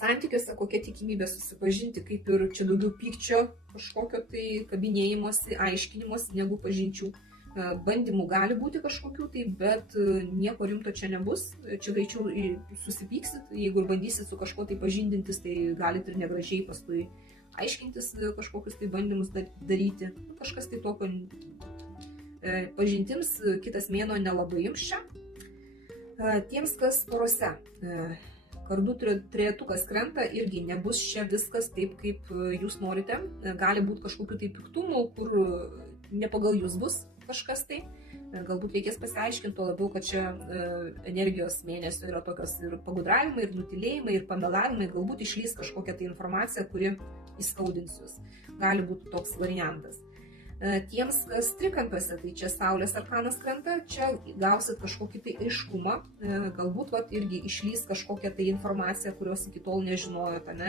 santykiuose, kokia tikimybė susipažinti, kaip ir čia daugiau pykčio, kažkokio tai kabinėjimuose, aiškinimuose negu pažinčių. Bandymų gali būti kažkokių tai, bet nieko rimto čia nebus. Čia greičiau susipyksit, jeigu ir bandysit su kažko tai pažindintis, tai galite ir negražiai paskui aiškintis kažkokius tai bandymus daryti. Kažkas tai tokio pažintims kitas mėnuo nelabai jums čia. Tiems, kas porose. Kardų trejetukas krenta, irgi nebus čia viskas taip, kaip jūs norite. Gali būti kažkokių tai piktumų, kur ne pagal jūs bus kažkas tai. Galbūt reikės pasiaiškinti, tuo labiau, kad čia energijos mėnesio yra tokios ir pagudravimai, ir nutilėjimai, ir pamelavimai. Galbūt išlys kažkokia tai informacija, kuri įskaudins jūs. Gali būti toks variantas. Tiems, kas trikampiuose, tai čia Saulės arkanas krenta, čia gausit kažkokį tai aiškumą, galbūt irgi išlys kažkokią tai informaciją, kurios iki tol nežinojote, ne?